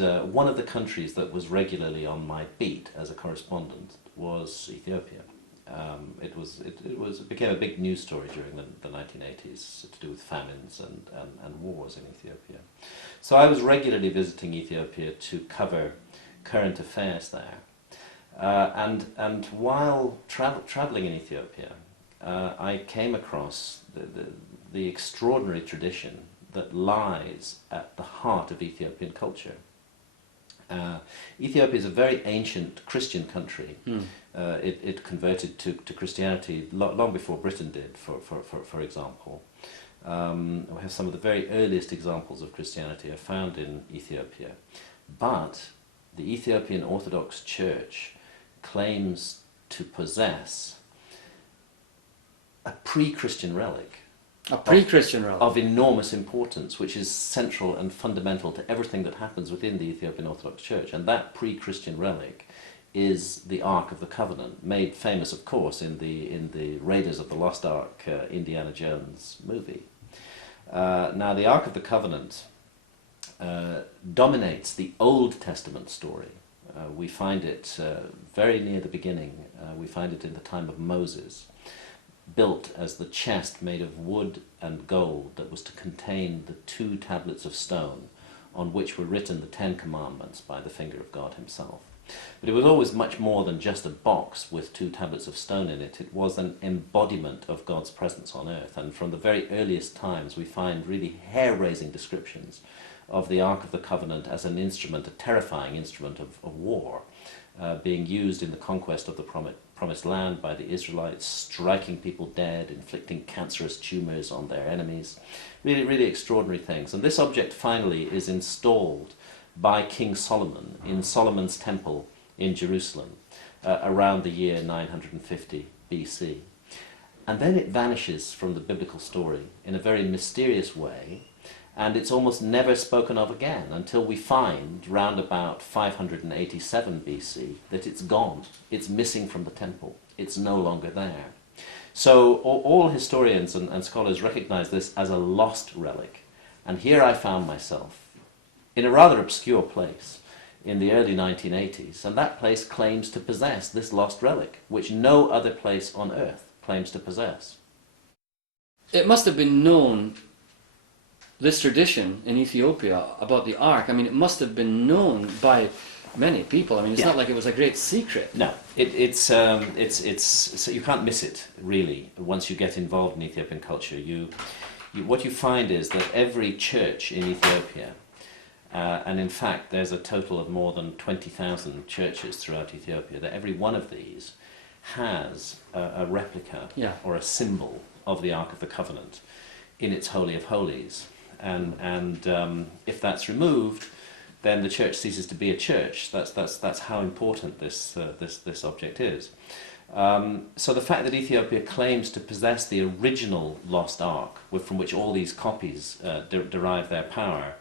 one of the countries that was regularly on my beat as a correspondent was Ethiopia. It became a big news story during the 1980s to do with famines and wars in Ethiopia. So I was regularly visiting Ethiopia to cover current affairs there. And while traveling in Ethiopia, I came across the extraordinary tradition that lies at the heart of Ethiopian culture. Ethiopia is a very ancient Christian country. It converted to Christianity long before Britain did, for example. We have some of the very earliest examples of Christianity are found in Ethiopia. But the Ethiopian Orthodox Church claims to possess a pre-Christian relic. A pre-Christian relic. Of enormous importance, which is central and fundamental to everything that happens within the Ethiopian Orthodox Church. And that pre-Christian relic is the Ark of the Covenant, made famous, of course, in the Raiders of the Lost Ark Indiana Jones movie. Now, the Ark of the Covenant dominates the Old Testament story. We find it very near the beginning. We find it in the time of Moses, built as the chest made of wood and gold that was to contain the 2 tablets of stone on which were written the 10 Commandments by the finger of God himself. But it was always much more than just a box with 2 tablets of stone in it. It was an embodiment of God's presence on earth. And from the very earliest times we find really hair-raising descriptions of the Ark of the Covenant as an instrument, a terrifying instrument of war, being used in the conquest of the Promised Land by the Israelites, striking people dead, inflicting cancerous tumors on their enemies. Really, really extraordinary things. And this object finally is installed by King Solomon in Solomon's temple in Jerusalem around the year 950 BC. And then it vanishes from the biblical story in a very mysterious way, and it's almost never spoken of again until we find, round about 587 BC, that it's gone. It's missing from the temple. It's no longer there. So all historians and scholars recognize this as a lost relic. And here I found myself in a rather obscure place in the early 1980s, and that place claims to possess this lost relic, which no other place on earth claims to possess. It must have been known, this tradition in Ethiopia about the Ark. I mean, it must have been known by many people. I mean, it's not like it was a great secret. No, it's so you can't miss it, really, once you get involved in Ethiopian culture. What you find is that every church in Ethiopia, and in fact there's a total of more than 20,000 churches throughout Ethiopia, that every one of these has a replica or a symbol of the Ark of the Covenant in its Holy of Holies. And if that's removed, then the church ceases to be a church. That's how important this object is. So the fact that Ethiopia claims to possess the original lost Ark, from which all these copies derive their power,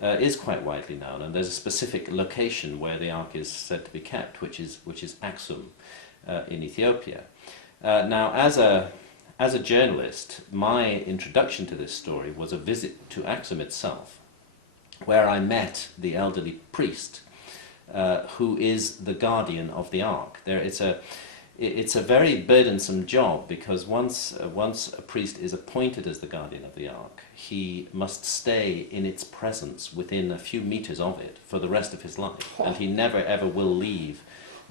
is quite widely known. And there's a specific location where the Ark is said to be kept, which is Aksum in Ethiopia. Now, as a journalist, my introduction to this story was a visit to Aksum itself, where I met the elderly priest who is the guardian of the Ark. It's a very burdensome job, because once a priest is appointed as the guardian of the Ark, he must stay in its presence within a few meters of it for the rest of his life, and he never ever will leave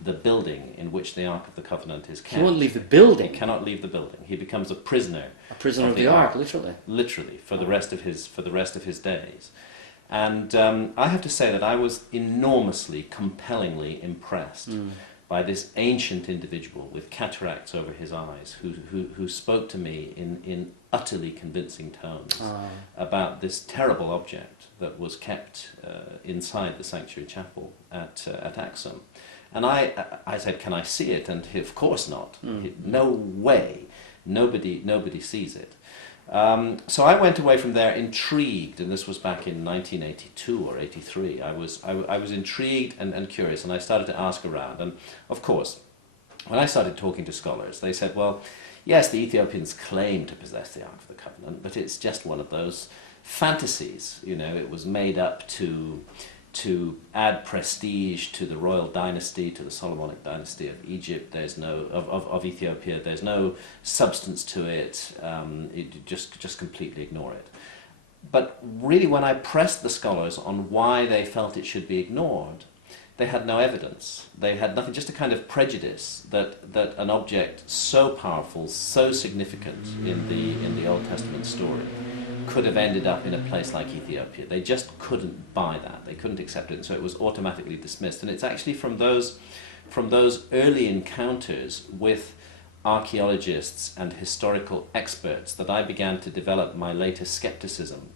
the building in which the Ark of the Covenant is kept. He won't leave the building. He cannot leave the building. He becomes a prisoner. A prisoner of the Ark, literally. Literally, for the rest of his days. And I have to say that I was enormously, compellingly impressed by this ancient individual with cataracts over his eyes, who spoke to me in utterly convincing tones about this terrible object that was kept inside the sanctuary chapel at Aksum. And I said, "Can I see it?" And he, "Of course not. No way. Nobody sees it." So I went away from there intrigued, and this was back in 1982 or 83. I was intrigued and curious, and I started to ask around. And of course, when I started talking to scholars, they said, well, yes, the Ethiopians claim to possess the Ark of the Covenant, but it's just one of those fantasies. You know, it was made up to to add prestige to the royal dynasty, to the Solomonic dynasty of Egypt. There's no of Ethiopia. There's no substance to it. It just completely ignore it. But really, when I pressed the scholars on why they felt it should be ignored, they had no evidence. They had nothing, just a kind of prejudice that an object so powerful, so significant in the Old Testament story could have ended up in a place like Ethiopia. They just couldn't buy that. They couldn't accept it, and so it was automatically dismissed. And it's actually from those early encounters with archaeologists and historical experts that I began to develop my latest skepticism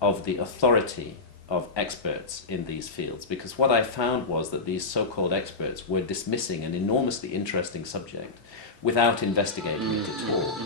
of the authority of experts in these fields. Because what I found was that these so-called experts were dismissing an enormously interesting subject without investigating it at all.